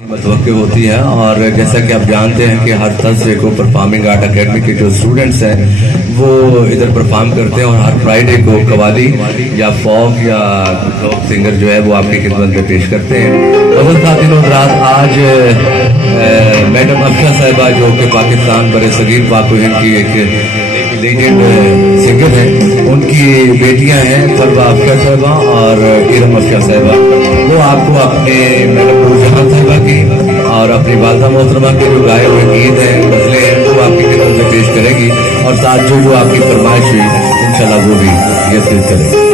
मतवक्के होती है। और जैसा कि आप जानते हैं कि हर थर्सडे को परफॉर्मिंग आर्ट एकेडमी के जो स्टूडेंट्स हैं वो इधर परफॉर्म करते हैं और हर फ्राइडे को कवाली या फॉक या लोक सिंगर जो है वो आपकी खिदमत में पेश करते हैं। गजल खातिन हज़रात, आज मैडम अफशा साहिबा जो कि पाकिस्तान बड़े सगीर पाक हिंद की एक लेजेंड सिंगर हैं, उनकी बेटियां हैं फरवा अफशा साहिबा और इरम अफशा साहिबा, वो आपको अपने मैडम नूरजहां साहिबा की और अपनी वालदा मोहतरमा के जो गाए हुए गीत हैं, गजलें हैं, वो आपकी खिदमत में पेश करेगी और साथ जो आपकी फरमाइश हुई इंशाल्लाह वो भी ये करेगी।